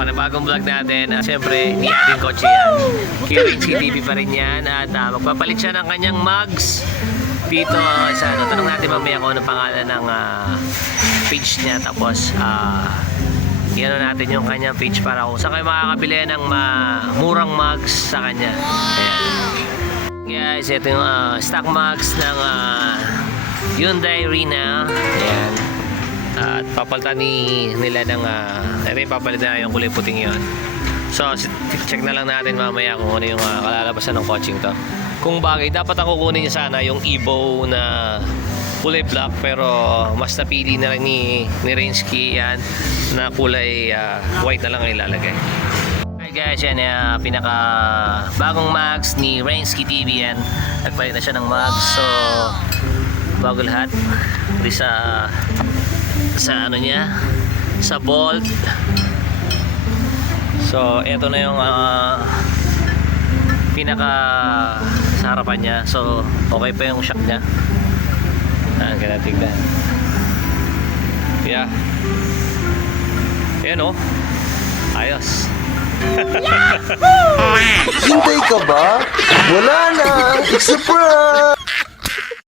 panibagong vlog natin. Uh, Siyempre, hindi ating kotse yan. QHC TV pa rin yan. At uh, magpapalit siya ng kanyang mugs dito sa ano. Tanong natin mamaya kung ano pangalan ng ah, page niya. Tapos, ah, i-ano natin yung kanyang page para kung saan kayo makakabili ng ma- murang mugs sa kanya. Ayan. Guys, ito yung ah, stock mugs ng ah, Hyundai Rena. At papalitan ni nila ng uh, ito yung papalitan na yung kulay puting yun. So, check na lang natin mamaya kung ano yung ah, kalalabasan ng coaching to. Kung bagay, dapat ang kukunin niya sana yung Evo na kulay black pero mas napili na lang ni, ni Rinsky yan na kulay ah, white na lang ang ilalagay. Hi guys, yan yung pinaka bagong mags ni Rainsky TV yan. Nagpalit na siya ng mags. So, bago lahat. Di sa sa ano niya sa bolt. So, ito na yung ah, pinaka sa harapan niya. So, okay pa yung shock niya. Ah, ganda tignan. Yeah. Ayan oh. Ayos. Hintay ka ba? Wala na! It's a prank!